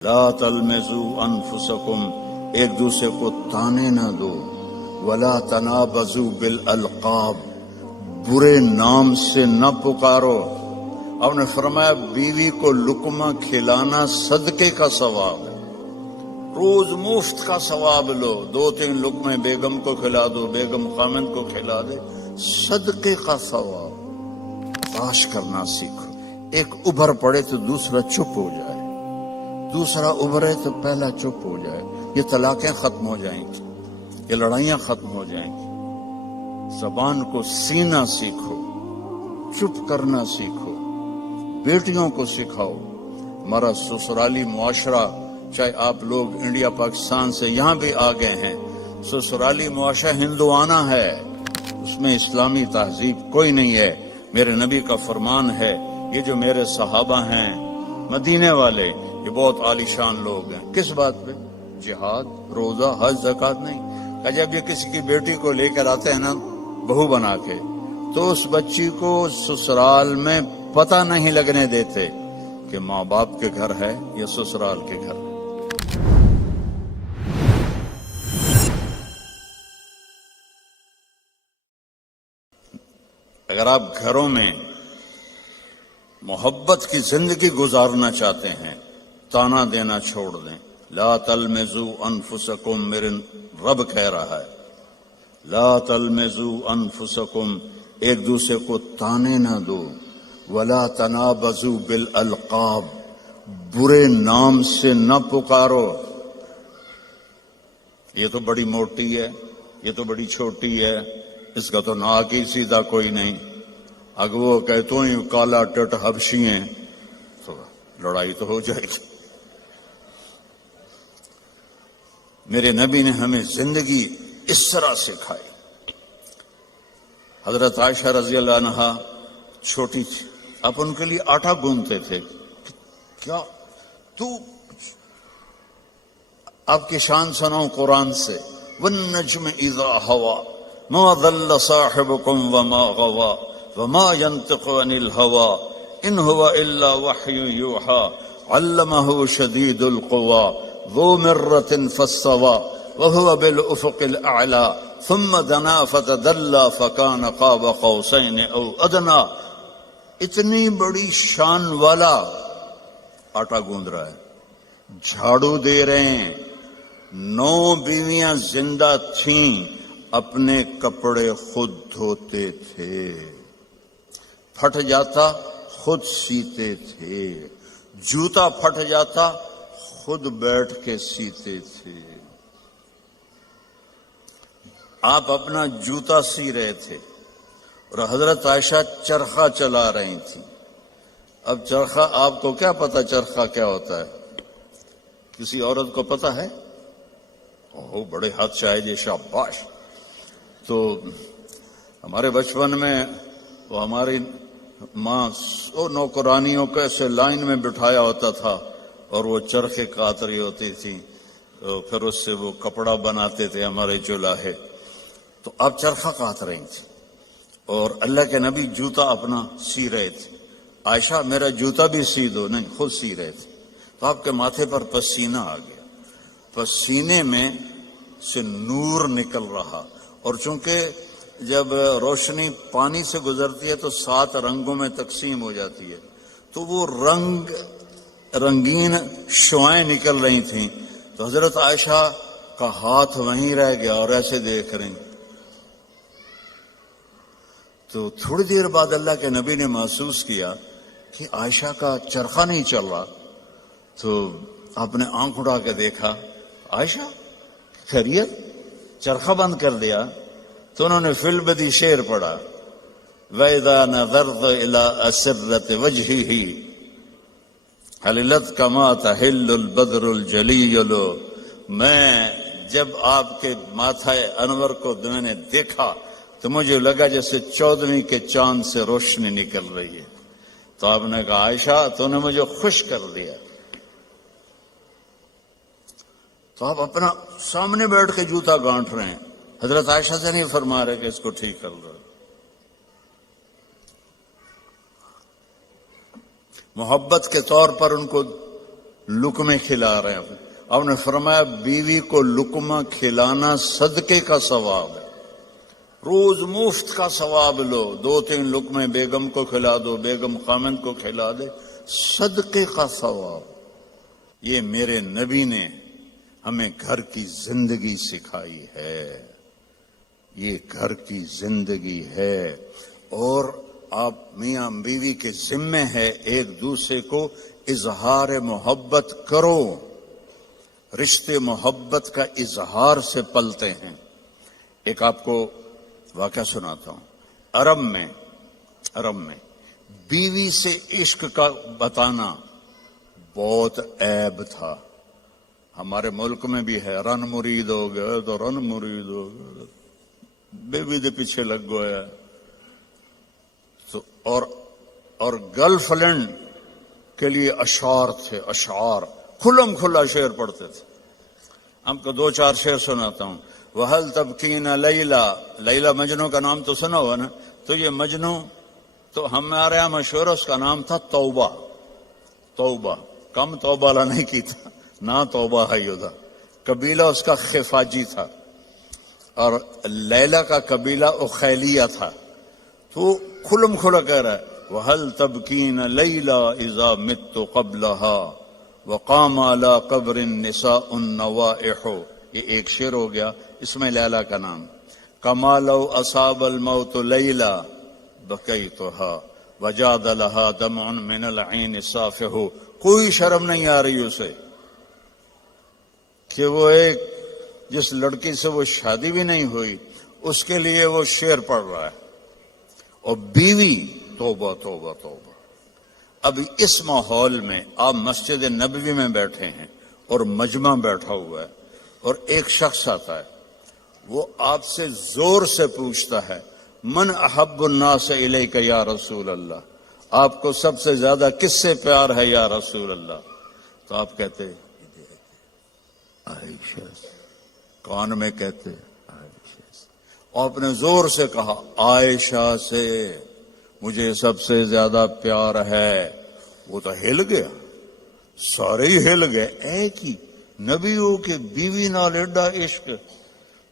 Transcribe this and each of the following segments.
لا تلمزوا انفسکم، ایک دوسرے کو تانے نہ دو، ولا تنابزوا بالالقاب، برے نام سے نہ پکارو۔ آپ نے فرمایا بیوی کو لقمہ کھلانا صدقے کا ثواب ہے، روز مفت کا ثواب لو، 2-3 لقمے بیگم کو کھلا دو، بیگم خامند کو کھلا دے، صدقے کا ثواب۔ تلاش کرنا سیکھو، ایک ابھر پڑے تو دوسرا چپ ہو جائے، دوسرا ابھرے تو پہلا چپ ہو جائے، یہ طلاقیں ختم ہو جائیں گی، یہ لڑائیاں ختم ہو جائیں گی۔ زبان کو سینا سیکھو، چپ کرنا سیکھو، بیٹیوں کو سکھاؤ۔ ہمارا سسرالی معاشرہ، چاہے آپ لوگ انڈیا پاکستان سے یہاں بھی آ گئے ہیں، سسرالی معاشرہ ہندوانہ ہے، اس میں اسلامی تہذیب کوئی نہیں ہے۔ میرے نبی کا فرمان ہے، یہ جو میرے صحابہ ہیں مدینے والے، یہ بہت عالی شان لوگ ہیں۔ کس بات پہ؟ جہاد، روزہ، حج، زکوٰۃ نہیں۔ کہ جب یہ کسی کی بیٹی کو لے کر آتے ہیں نا بہو بنا کے، تو اس بچی کو سسرال میں پتہ نہیں لگنے دیتے کہ ماں باپ کے گھر ہے یا سسرال کے گھر ہے۔ اگر آپ گھروں میں محبت کی زندگی گزارنا چاہتے ہیں، تانا دینا چھوڑ دیں۔ لا تلمزوا انفسکم، میرے رب کہہ رہا ہے، لا تلمزوا انفسکم، ایک دوسرے کو تانے نہ دو، ولا تنابزوا بالالقاب، برے نام سے نہ پکارو۔ یہ تو بڑی موٹی ہے، یہ تو بڑی چھوٹی ہے، اس کا تو ناک ہی سیدھا کوئی نہیں، اگر وہ کہتوں ہی کالا ٹٹ حبشی ہیں تو لڑائی تو ہو جائے گی۔ میرے نبی نے ہمیں زندگی اس طرح سکھائی۔ حضرت عائشہ رضی اللہ عنہا چھوٹی تھی، آپ ان کے لیے آٹا گوندتے تھے۔ کیا تو آپ کی شان سناؤں قرآن سے، والنجم اذا ہوا ما ضل صاحبكم وما غوا وما ينطق عن الهوى ان هو الا وحي يوحى علمه شديد القوى ذو مرة فاستوى وهو بالافق الاعلى ثم دنا فتدلى فكان قاب قوسين او ادنى۔ اتنی بڑی شان والا آٹا گوندھ رہا ہے، جھاڑو دے رہے ہیں۔ 9 بیویاں زندہ تھیں، اپنے کپڑے خود دھوتے تھے، پھٹ جاتا خود سیتے تھے، جوتا پھٹ جاتا خود بیٹھ کے سیتے تھے۔ آپ اپنا جوتا سی رہے تھے اور حضرت عائشہ چرخہ چلا رہی تھی۔ اب چرخہ، آپ کو کیا پتا چرخہ کیا ہوتا ہے؟ کسی عورت کو پتا ہے؟ اوہ بڑے ہاتھ شاید، شاباش۔ تو ہمارے بچپن میں وہ ہماری ماں نوکرانیوں کو ایسے لائن میں بٹھایا ہوتا تھا اور وہ چرخے کاٹ رہی ہوتی تھی، پھر اس سے وہ کپڑا بناتے تھے ہمارے چولاہے۔ تو آپ چرخہ کاٹ رہی تھی اور اللہ کے نبی جوتا اپنا سی رہے تھے۔ عائشہ میرا جوتا بھی سی دو، نہیں خود سی رہے تھے۔ تو آپ کے ماتھے پر پسینہ آ گیا، پسینے میں سے نور نکل رہا، اور چونکہ جب روشنی پانی سے گزرتی ہے تو 7 رنگوں میں تقسیم ہو جاتی ہے، تو وہ رنگین شعائیں نکل رہی تھیں۔ تو حضرت عائشہ کا ہاتھ وہیں رہ گیا اور ایسے دیکھ رہی۔ تو تھوڑی دیر بعد اللہ کے نبی نے محسوس کیا کہ عائشہ کا چرخہ نہیں چل رہا، تو آپ نے آنکھ اٹھا کے دیکھا، عائشہ خیریت؟ چرخہ بند کر دیا؟ تو انہوں نے فی البدی شعر پڑھا، وَإِذَا نَظَرْتَ إِلَىٰ أَسِرَّةِ وَجْهِهِ حَلِلَتْ كَمَا تَحِلُّ الْبَدْرُ الْجَلِيُّ۔ میں جب آپ کے ماتھا انور کو میں نے دیکھا تو مجھے لگا جیسے 14ویں کے چاند سے روشنی نکل رہی ہے۔ تو آپ نے کہا عائشہ تو نے مجھے خوش کر دیا۔ تو آپ اپنا سامنے بیٹھ کے جوتا گانٹ رہے ہیں، حضرت عائشہ سے نہیں فرما رہے کہ اس کو ٹھیک کر دو۔ محبت کے طور پر ان کو لقمے کھلا رہے ہیں. آپ نے فرمایا بیوی کو لقمہ کھلانا صدقے کا ثواب ہے. روز مفت کا ثواب لو، 2-3 لقمے بیگم کو کھلا دو، بیگم خامند کو کھلا دے، صدقے کا ثواب. یہ میرے نبی نے ہمیں گھر کی زندگی سکھائی ہے، یہ گھر کی زندگی ہے. اور آپ میاں بیوی کے ذمے ہے ایک دوسرے کو اظہار محبت کرو. رشتے محبت کا اظہار سے پلتے ہیں. ایک آپ کو واقعہ سناتا ہوں. عرب میں بیوی سے عشق کا بتانا بہت عیب تھا. ہمارے ملک میں بھی ہے، رن مرید ہو گئے تو رن مرید ہو گئے، بیوی دے پیچھے لگ گیا. تو اور گرل فرینڈ کے لیے اشعار تھے، اشعار کھلم کھلا شعر پڑھتے تھے. ہم کو 2-4 شعر سناتا ہوں. وَهَلْ تَبْكِينَ لَيْلَا، لیلا مجنو کا نام تو سنا ہوا نا. تو یہ مجنو تو ہمارے یہاں مشہور، اس کا نام تھا توبہ. توبہ کم توبہ لا نہیں کی تھا، نہ توبہ ہے یودا. قبیلہ اس کا خفاجی تھا اور لیلا کا قبیلہ اخیلیہ تھا. تو کھلم کھلا کہہ رہا ہے وَهَلْ تَبْكِينَ لَيْلَا إِذَا مِتُّ قَبْلَهَا وَقَامَ عَلَى قَبْرِ النِّسَاءُ النَّوَائِحُ. یہ ایک شعر ہو گیا، اس میں لیلا کا نام. كَمَا لَوْ أَصَابَ الْمَوْتُ لَيْلَا بَكَيْتُهَا وَجَادَ لَهَا دَمْعٌ مِّنَ الْعَيْنِ صَافِحُ. کوئی شرم نہیں آ رہی اسے کہ وہ ایک جس لڑکی سے وہ شادی بھی نہیں ہوئی اس کے لیے وہ شعر پڑھ رہا ہے. اور بیوی توبہ توبہ توبہ. اب اس ماحول میں آپ مسجد نبوی میں بیٹھے ہیں اور مجمع بیٹھا ہوا ہے اور ایک شخص آتا ہے، وہ آپ سے زور سے پوچھتا ہے من احب الناس الیک یا رسول اللہ، آپ کو سب سے زیادہ کس سے پیار ہے یا رسول اللہ؟ تو آپ کہتے عائشہ. کان میں کہتے عائشہ. آپ نے زور سے کہا عائشہ سے مجھے سب سے زیادہ پیار ہے. وہ تو ہل گیا، سارے ہی ہل گئے. ایک ہی نبیوں کے بیوی نال ایڈا عشق.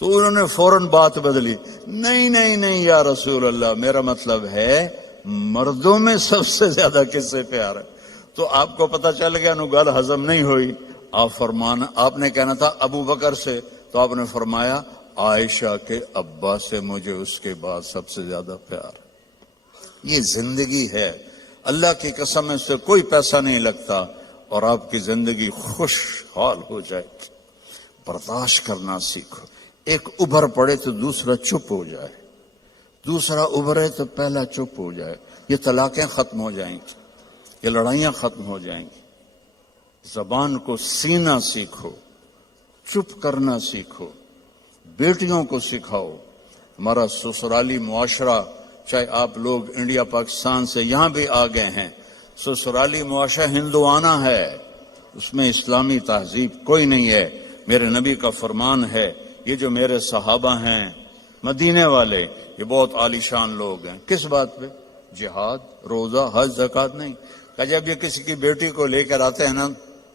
تو انہوں نے فوراً بات بدلی، نہیں نہیں نہیں یا رسول اللہ، میرا مطلب ہے مردوں میں سب سے زیادہ کس سے پیار ہے. تو آپ کو پتہ چل گیا نو گل ہضم نہیں ہوئی. آپ نے کہنا تھا ابو بکر سے، تو آپ نے فرمایا عائشہ کے ابا سے مجھے اس کے بعد سب سے زیادہ پیار. یہ زندگی ہے. اللہ کی قسم اس سے کوئی پیسہ نہیں لگتا اور آپ کی زندگی خوشحال ہو جائے. برداشت کرنا سیکھو. ایک ابھر پڑے تو دوسرا چپ ہو جائے، دوسرا ابھرے تو پہلا چپ ہو جائے. یہ طلاقیں ختم ہو جائیں گی، یہ لڑائیاں ختم ہو جائیں گی. زبان کو سینا سیکھو، چپ کرنا سیکھو. بیٹیوں کو سکھاؤ. ہمارا سسرالی معاشرہ، چاہے آپ لوگ انڈیا پاکستان سے یہاں بھی آ گئے ہیں، سسرالی معاشرہ ہندوانہ ہے، اس میں اسلامی تہذیب کوئی نہیں ہے. میرے نبی کا فرمان ہے، یہ جو میرے صحابہ ہیں مدینے والے، یہ بہت عالی شان لوگ ہیں. کس بات پہ؟ جہاد، روزہ، حج، زکوٰۃ نہیں. کہ جب یہ کسی کی بیٹی کو لے کر آتے ہیں نا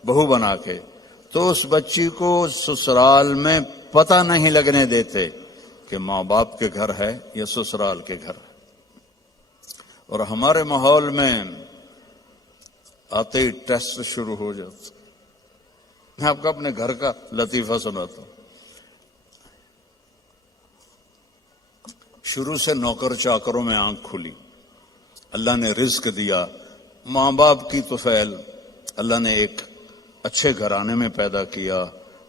بہو بنا کے، تو اس بچی کو سسرال میں پتہ نہیں لگنے دیتے کہ ماں باپ کے گھر ہے یا سسرال کے گھر ہے. اور ہمارے ماحول میں آتے ہی ٹیسٹ شروع ہو جاتا. میں آپ کو اپنے گھر کا لطیفہ سناتا ہوں. شروع سے نوکر چاکروں میں آنکھ کھلی، اللہ نے رزق دیا. ماں باپ کی تو فعل، اللہ نے ایک اچھے گھرانے میں پیدا کیا،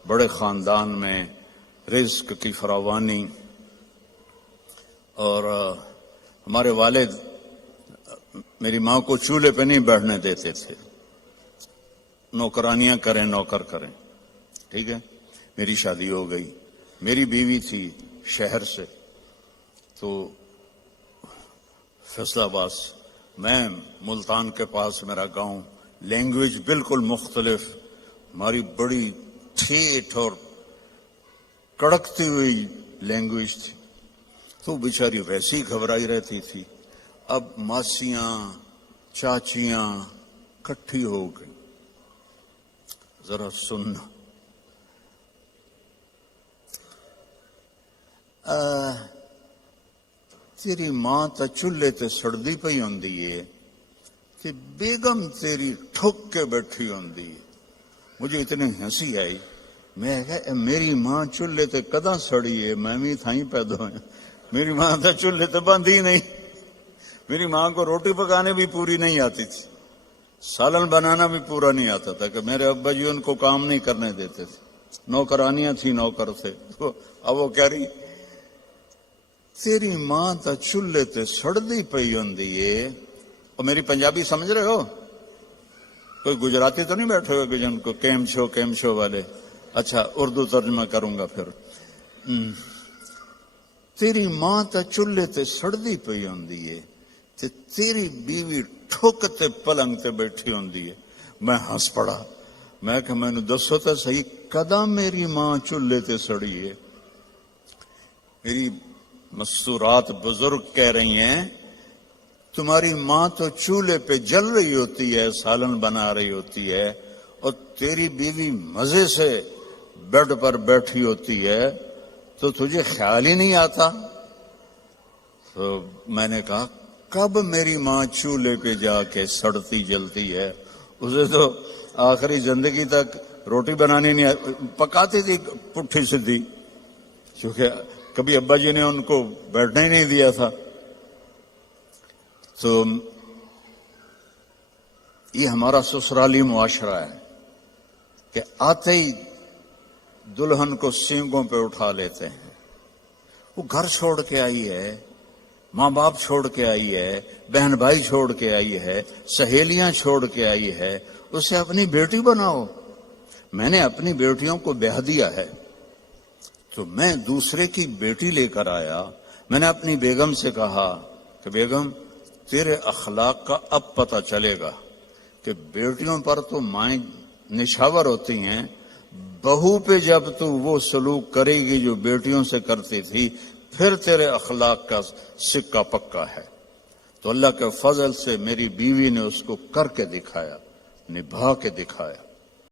بڑے خاندان میں، رزق کی فراوانی. اور ہمارے والد میری ماں کو چولہے پہ نہیں بیٹھنے دیتے تھے، نوکرانیاں کریں نوکر کریں. ٹھیک ہے، میری شادی ہو گئی. میری بیوی تھی شہر سے، تو فیصلہ آباد، میں ملتان کے پاس میرا گاؤں. لینگویج بالکل مختلف، ہماری بڑی ٹھیٹھ اور کڑکتی ہوئی لینگویج تھی. تو بیچاری ویسی ہی گھبرائی رہتی تھی. اب ماسیاں چاچیاں کٹھی ہو گئی. ذرا سننا. تیری ماں تا چولہے تے سڑدی پئی ہوندی ہے کہ بیگم تیری ٹھک کے بیٹھی ہوندی ہے. مجھے اتنی ہنسی آئی. میں کہا میری ماں چولہے تے کداں سڑی ہے؟ میں بھی تھائیں پیدا ہوا. میری ماں تا چولہے تے بندھی نہیں. میری ماں کو روٹی پکانے بھی پوری نہیں آتی تھی، سالن بنانا بھی پورا نہیں آتا تھا کہ میرے ابا جی ان کو کام نہیں کرنے دیتے تھے. نوکرانیاں تھی، نوکر تھے. اب وہ کہہ رہی تیری ماں تا چولہے تے سڑدی پئی ہوندی ہے. اور میری پنجابی سمجھ رہے ہو؟ کوئی گجراتی تو نہیں بیٹھے ہوئے کہ جن کو کیم شو والے؟ اچھا اردو ترجمہ کروں گا پھر. تیری ماں تا چولہے تے سڑدی پئی ہوندی ہے تے تیری بیوی ٹھک تے پلنگ تے بیٹھی ہوندی ہے. میں ہنس پڑا. میں کہ میں نے دسو تو صحیح کداں میری ماں چولہے تے سڑی ہے؟ میری مستورات بزرگ کہہ رہی ہیں تمہاری ماں تو چولہے پہ جل رہی ہوتی ہے، سالن بنا رہی ہوتی ہے، اور تیری بیوی مزے سے بیڈ پر بیٹھی ہوتی ہے تو تجھے خیال ہی نہیں آتا. تو میں نے کہا کب میری ماں چولہے پہ جا کے سڑتی جلتی ہے؟ اسے تو آخری زندگی تک روٹی بنانی نہیں پکاتی تھی پٹھی سدھی، کیونکہ کبھی ابا جی نے ان کو بیٹھنے ہی نہیں دیا تھا. تو یہ ہمارا سسرالی معاشرہ ہے کہ آتے ہی دلہن کو سینگوں پہ اٹھا لیتے ہیں. وہ گھر چھوڑ کے آئی ہے، ماں باپ چھوڑ کے آئی ہے، بہن بھائی چھوڑ کے آئی ہے، سہیلیاں چھوڑ کے آئی ہے. اسے اپنی بیٹی بناؤ. میں نے اپنی بیٹیوں کو بیاہ دیا ہے تو میں دوسرے کی بیٹی لے کر آیا. میں نے اپنی بیگم سے کہا کہ بیگم تیرے اخلاق کا اب پتہ چلے گا کہ بیٹیوں پر تو مائیں نشاور ہوتی ہیں، بہو پہ جب تو وہ سلوک کرے گی جو بیٹیوں سے کرتی تھی پھر تیرے اخلاق کا سکہ پکا ہے. تو اللہ کے فضل سے میری بیوی نے اس کو کر کے دکھایا، نبھا کے دکھایا.